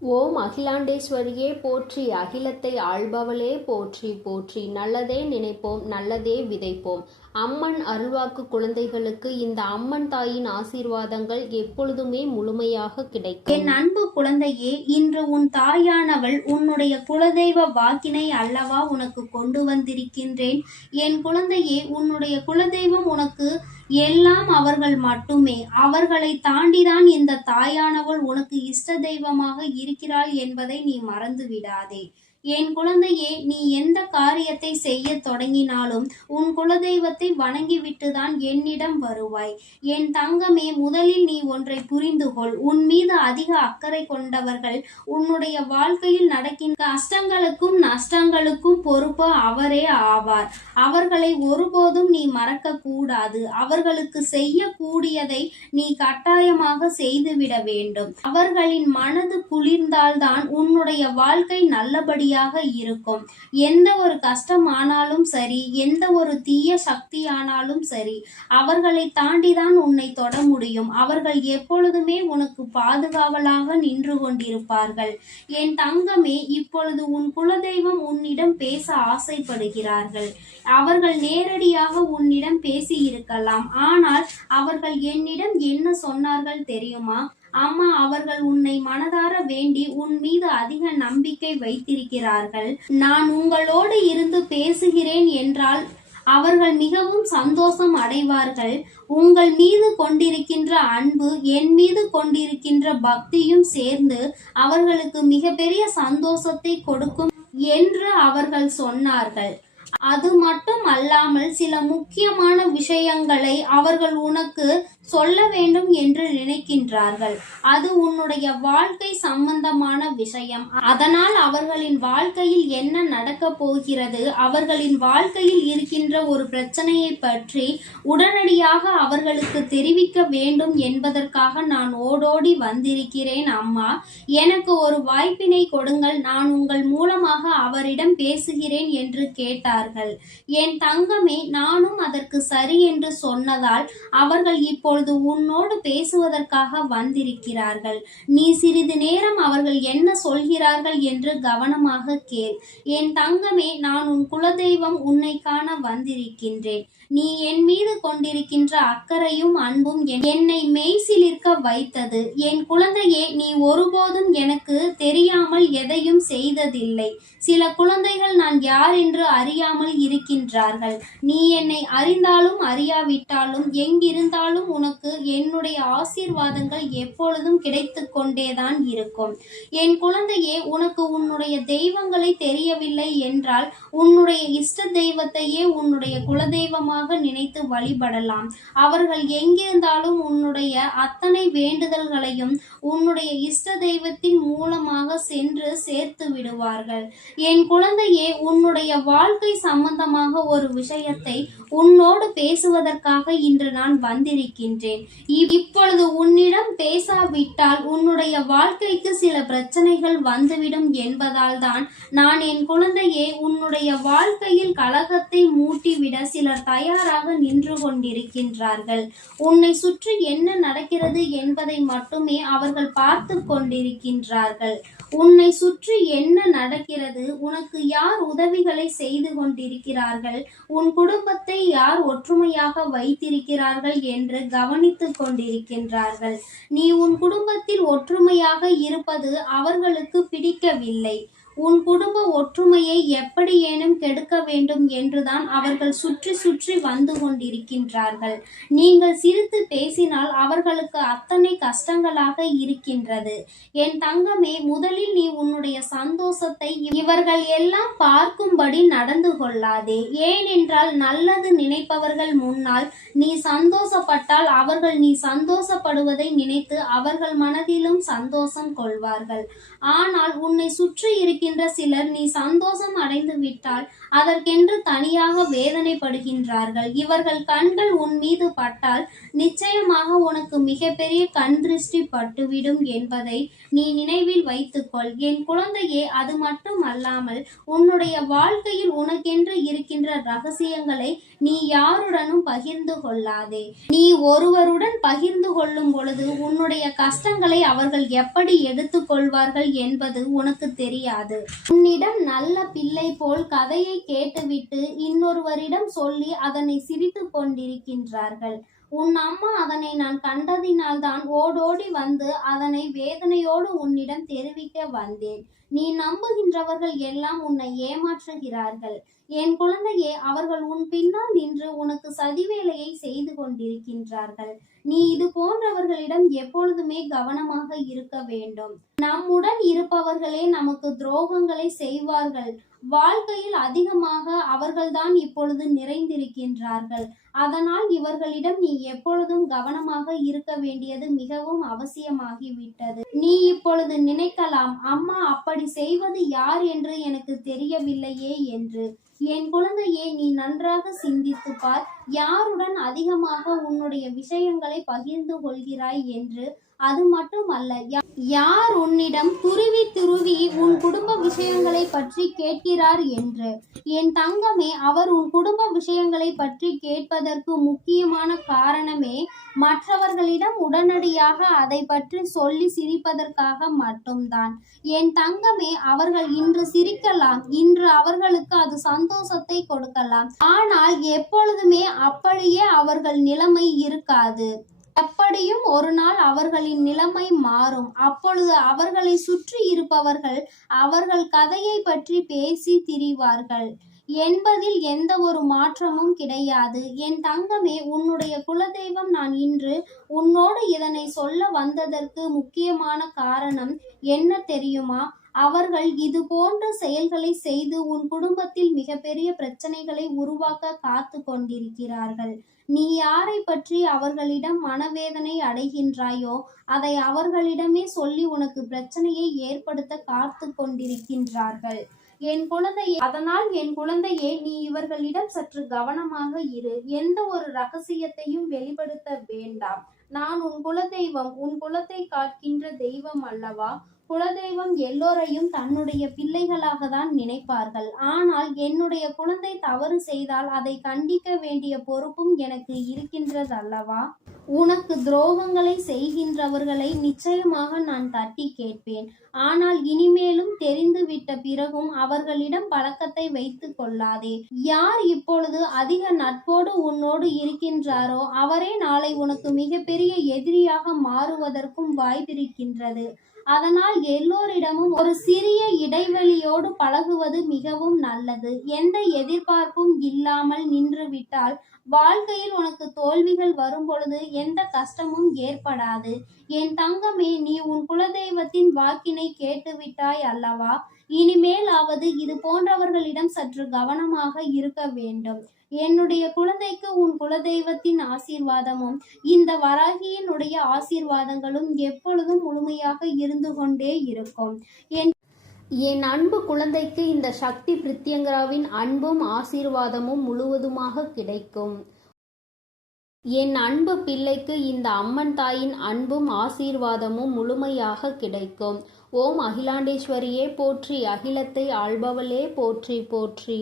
ஓம் அகிலாண்டேஸ்வரியே போற்றி, அகிலத்தை ஆள்பவளே போற்றி போற்றி. நல்லதே நினைப்போம், நல்லதே விதைப்போம். அம்மன் அருள்வாக்கு குழந்தைகளுக்கு இந்த அம்மன் தாயின் ஆசீர்வாதங்கள் எப்பொழுதுமே முழுமையாக கிடைக்கும். என் அன்பு குழந்தையே, இன்று உன் தாயானவள் உன்னுடைய குலதெய்வ வாக்கினை அல்லவா உனக்கு கொண்டு வந்திருக்கின்றேன். என் குழந்தையே, உன்னுடைய குலதெய்வம் உனக்கு எல்லாம் அவர்கள் மட்டுமே. அவர்களை தாண்டிதான் இந்த தாயானவள் உனக்கு இஷ்ட தெய்வமாக இருக்கிறாள் என்பதை நீ மறந்து விடாதே. என் குழந்தையே, நீ எந்த காரியத்தை செய்ய தொடங்கினாலும் உன் குலதெய்வத்தை வணங்கிவிட்டுதான் என்னிடம் வருவாய். என் தங்கமே, முதலில் நீ ஒன்றை புரிந்து கொள். உன் மீது அதிக அக்கறை கொண்டவர்கள் உன்னுடைய வாழ்க்கையில் நடக்கின்ற கஷ்டங்களுக்கும் நஷ்டங்களுக்கும் பொறுப்பு அவரே ஆவார். அவர்களை ஒருபோதும் நீ மறக்க கூடாது. அவர்களுக்கு செய்யக்கூடியதை நீ கட்டாயமாக செய்துவிட வேண்டும். அவர்களின் மனது குளிர்ந்தால்தான் உன்னுடைய வாழ்க்கை நல்லபடியாக இருக்கும். எந்த ஒரு கஷ்டம் ஆனாலும் சரி, எந்த ஒரு தீய சக்தி ஆனாலும் சரி, அவர்களை தாண்டிதான் உன்னை தொட முடியும். அவர்கள் எப்பொழுதுமே உனக்கு பாதுகாவலாக நின்று கொண்டிருப்பார்கள். என் தங்கமே, இப்பொழுது உன் குலதெய்வம் உன்னிடம் பேச ஆசைப்படுகிறார்கள். அவர்கள் நேரடியாக உன்னிடம் பேசி இருக்கலாம். ஆனால் அவர்கள் என்னிடம் என்ன சொன்னார்கள் தெரியுமா? அம்மா, அவர்கள் உன்னை மனதார வேண்டி உன் மீது அதிக நம்பிக்கை வைத்திருக்கிறார்கள். நான் உங்களோடு இருந்து பேசுகிறேன் என்றால் அவர்கள் மிகவும் சந்தோஷம் அடைவார்கள். உங்கள் மீது கொண்டிருக்கின்ற அன்பு, என் மீது கொண்டிருக்கின்ற பக்தியும் சேர்ந்து அவர்களுக்கு மிகப்பெரிய சந்தோஷத்தை கொடுக்கும் என்று அவர்கள் சொன்னார்கள். அது மட்டும் அல்லாமல் சில முக்கியமான விஷயங்களை அவர்கள் உனக்கு சொல்ல வேண்டும் என்று நினைக்கின்றார்கள். அது உன்னுடைய வாழ்க்கை சம்பந்தமான விஷயம். அதனால் அவர்களின் வாழ்க்கையில் என்ன நடக்க போகிறது, அவர்களின் வாழ்க்கையில் இருக்கின்ற ஒரு பிரச்சனையை பற்றி உடனடியாக அவர்களுக்கு தெரிவிக்க வேண்டும் என்பதற்காக நான் ஓடோடி வந்திருக்கிறேன். அம்மா, எனக்கு ஒரு வாய்ப்பினை கொடுங்கள், நான் உங்கள் மூலமாக அவரிடம் பேசுகிறேன் என்று கேட்டார்கள். என் தங்கமே, நானும் அதற்கு சரி என்று சொன்னதால் அவர்கள் இப்பொழுது உன்னோடு பேசுவதற்காக வந்திருக்கிறார்கள். நீ சிறிது நேரம் அவர்கள் என்ன சொல்கிறார்கள் என்று கவனமாக கேள். என் தங்கமே, நான் உன் குலதெய்வம் உன்னை காண வந்திருக்கின்றேன். நீ என் மீது கொண்டிருக்கின்ற அக்கறையும் அன்பும் என்னை மெய்சிலிர்க்க வைத்தது. என் குழந்தையே, நீ ஒருபோதும் எனக்கு தெரியாமல் எதையும் செய்ததில்லை. சில குழந்தைகள் நான் யார் என்று அறியாமல் இருக்கின்றார்கள். நீ என்னை அறிந்தாலும் அறியாவிட்டாலும் எங்கிருந்தாலும் உனக்கு என்னுடைய ஆசீர்வாதங்கள் எப்பொழுதும் கிடைத்து கொண்டேதான் இருக்கும். என் குழந்தையே, உனக்கு உன்னுடைய தெய்வங்களை தெரியவில்லை என்றால் உன்னுடைய இஷ்ட தெய்வத்தையே உன்னுடைய குலதெய்வமாக நினைத்து வழிபடலாம். அவர்கள் எங்கிருந்தாலும் உன்னுடைய அத்தனை வேண்டுதல்களையும் உன்னுடைய இஷ்ட தெய்வத்தின் மூலமாக சென்று சேர்த்து விடுவார்கள். என் குழந்தையே, உன்னுடைய வாழ்க்கை சம்பந்தமாக ஒரு விஷயத்தை உன்னோடு பேசுவதற்காக இன்று நான் வந்திருக்கின்றேன். இப்பொழுது உன்னிடம் பேசாவிட்டால் உன்னுடைய வாழ்க்கைக்கு சில பிரச்சனைகள் வந்துவிடும் என்பதால் தான் நான் என் குழந்தையே உன்னுடைய வாழ்க்கையில் கலகத்தை மூட்டிவிட சிலர் தயாராக நின்று கொண்டிருக்கின்றார்கள். உன்னை சுற்றி என்ன நடக்கிறது என்பதை மட்டுமே அவர்கள் பார்த்து கொண்டிருக்கின்றார்கள். உன்னை சுற்றி என்ன நடக்கிறது, உனக்கு யார் உதவிகளை செய்து கொண்டிருக்கிறார்கள், உன் குடும்பத்தை யார் ஒற்றுமையாக வைத்திருக்கிறார்கள் என்று கவனித்துக் கொண்டிருக்கின்றார்கள். நீ உன் குடும்பத்தில் ஒற்றுமையாக இருப்பது அவர்களுக்கு பிடிக்கவில்லை. உன் குடும்ப ஒற்றுமையை எப்படியேனும் கெடுக்க வேண்டும் என்றுதான் அவர்கள் சுற்றி சுற்றி வந்து கொண்டிருக்கின்றார்கள். நீங்கள் சிரித்து பேசினால் அவர்களுக்கு அத்தனை கஷ்டங்களாக இருக்கின்றது. என் தங்கமே, முதலில் நீ உன்னுடைய சந்தோஷத்தை இவர்கள் எல்லாம் பார்க்கும்படி நடந்து கொள்ளாதே. ஏனென்றால் நல்லது நினைப்பவர்கள் முன்னால் நீ சந்தோஷப்பட்டால் அவர்கள் நீ சந்தோஷப்படுவதை நினைத்து அவர்கள் மனதிலும் சந்தோஷம் கொள்வார்கள். ஆனால் உன்னை சுற்றி இருக்கின்ற இருக்கின்ற சிலர் நீ சந்தோஷம் அடைந்து விட்டால் அதற்கென்று தனியாக வேதனைப்படுகின்றார்கள். இவர்கள் கண்கள் உன் மீது பட்டால் நிச்சயமாக உனக்கு மிகப்பெரிய கண் திருஷ்டி பட்டுவிடும் என்பதை நீ நினைவில் வைத்துக்கொள். என் குழந்தையே, அது மட்டும் அல்லாமல் உன்னுடைய வாழ்க்கையில் உனக்கென்று இருக்கின்ற ரகசியங்களை நீ யாருடனும் பகிர்ந்து கொள்ளாதே. நீ ஒருவருடன் பகிர்ந்து கொள்ளும் பொழுது உன்னுடைய கஷ்டங்களை அவர்கள் எப்படி எடுத்துக் கொள்வார்கள் என்பது உனக்கு தெரியாது. உன்னிடம் நல்ல பிள்ளை போல் கதையை கேட்டுவிட்டு இன்னொருவரிடம் சொல்லி அதனை சிரித்து கொண்டிருக்கின்றார்கள். உன் அம்மா அதனை நான் கண்டதினால்தான் ஓடோடி வந்து அதனை வேதனையோடு உன்னிடம் தெரிவிக்க வந்தேன். நீ நம்புகின்றவர்கள் எல்லாம் உன்னை ஏமாற்றுகிறார்கள். என் குழந்தையே, அவர்கள் உன் பின்னால் நின்று உனக்கு சதிவேலையை செய்து கொண்டிருக்கின்றார்கள். நீ இது போன்றவர்களிடம் எப்பொழுதுமே கவனமாக இருக்க வேண்டும். நம்முடன் இருப்பவர்களே நமக்கு துரோகங்களை செய்வார்கள். வாழ்க்கையில் அதிகமாக அவர்கள்தான் இப்பொழுது நிறைந்திருக்கின்றார்கள். அதனால் இவர்களிடம் நீ எப்பொழுதும் கவனமாக இருக்க வேண்டியது மிகவும் அவசியமாகிவிட்டது. நீ இப்பொழுது நினைக்கலாம், அம்மா அப்படி செய்வது யார் என்று எனக்கு தெரியவில்லையே என்று. என் குழந்தையே, நீ நன்றாக சிந்தித்து பார். யாருடன் அதிகமாக உன்னுடைய விஷயங்களை பகிர்ந்து கொள்கிறாய் என்று. அது மட்டுமல்ல, யார் உன்னிடம் துருவி துருவி உன் குடும்ப விஷயங்களை பற்றி கேட்கிறார் என்று. என் தங்கமே, அவர் உன் குடும்ப விஷயங்களை பற்றி கேட்பதற்கு முக்கியமான காரணமே மற்றவர்களிடம் உடனடியாக அதை பற்றி சொல்லி சிரிப்பதற்காக மட்டும்தான். என் தங்கமே, அவர்கள் இன்று சிரிக்கலாம், இன்று அவர்களுக்கு அது சந்தோஷத்தை கொடுக்கலாம். ஆனால் எப்பொழுதுமே அப்படியே அவர்கள் நிலைமை இருக்காது. எப்படியும் ஒரு நாள் அவர்களின் நிலைமை மாறும். அப்பொழுது அவர்களை சுற்றி இருப்பவர்கள் அவர்கள் கதையை பற்றி பேசி திரிவார்கள் என்பதில் எந்த ஒரு மாற்றமும் கிடையாது. என் தங்கமே, உன்னுடைய குலதெய்வம் நான் இன்று உன்னோடு இதனை சொல்ல வந்ததற்கு முக்கியமான காரணம் என்ன தெரியுமா? அவர்கள் இது போன்ற செயல்களை செய்து உன் குடும்பத்தில் மிகப்பெரிய பிரச்சனைகளை உருவாக்க காத்து கொண்டிருக்கிறார்கள். நீ யாரை பற்றி அவர்களிடம் மனவேதனை அடைகின்றாயோ அதை அவர்களிடமே சொல்லி உனக்கு பிரச்சனையை ஏற்படுத்த காத்து கொண்டிருக்கின்றார்கள். அதனால் என் குழந்தையே, நீ இவர்களிடம் சற்று கவனமாக இரு. எந்த ஒரு ரகசியத்தையும் வெளிப்படுத்த வேண்டாம். நான் உன் குலதெய்வம், உன் குலத்தை காக்கின்ற தெய்வம் அல்லவா? குலதெய்வம் எல்லோரையும் தன்னுடைய பிள்ளைகளாக தான் நினைப்பார்கள். ஆனால் என்னுடைய குழந்தை தவறு செய்தால் அதை கண்டிக்க வேண்டிய பொறுப்பும் எனக்கு இருக்கின்றது அல்லவா? உனக்கு துரோகங்களை செய்கின்றவர்களை நிச்சயமாக நான் தட்டி கேட்பேன். ஆனால் இனிமேலும் தெரிந்துவிட்ட பிறகும் அவர்களிடம் பழக்கத்தை வைத்துக் கொள்ளாதே. யார் இப்பொழுது அதிக நட்போடு உன்னோடு இருக்கின்றாரோ அவரே நாளை உனக்கு மிகப்பெரிய எதிரியாக மாறுவதற்கும் வாய்ப்பிருக்கின்றது. அதனால் எல்லோரிடமும் ஒரு சிறிய இடைவெளியோடு பழகுவது மிகவும் நல்லது. எந்த எதிர்பார்ப்பும் இல்லாமல் நின்றுவிட்டால் வாழ்க்கையில் உனக்கு தோல்விகள் வரும் பொழுது எந்த கஷ்டமும் ஏற்படாது. என் தங்கமே, நீ உன் குலதெய்வத்தின் வாக்கினை கேட்டுவிட்டாய் அல்லவா? இனிமேலாவது இது போன்றவர்களிடம் சற்று கவனமாக இருக்க வேண்டும். என்னுடைய குழந்தைக்கு உன் குலதெய்வத்தின் ஆசீர்வாதமும் இந்த வராகியினுடைய ஆசீர்வாதங்களும் எப்பொழுதும் முழுமையாக இருந்து கொண்டே இருக்கும். என் அன்பு குழந்தைக்கு இந்த சக்தி பிரித்யங்கராவின் அன்பும் ஆசீர்வாதமும் முழுவதுமாக கிடைக்கும். என் அன்பு பிள்ளைக்கு இந்த அம்மன் தாயின் அன்பும் ஆசீர்வாதமும் முழுமையாக கிடைக்கும். ஓம் அகிலாண்டேஸ்வரியே போற்றி, அகிலத்தை ஆள்பவளே போற்றி போற்றி.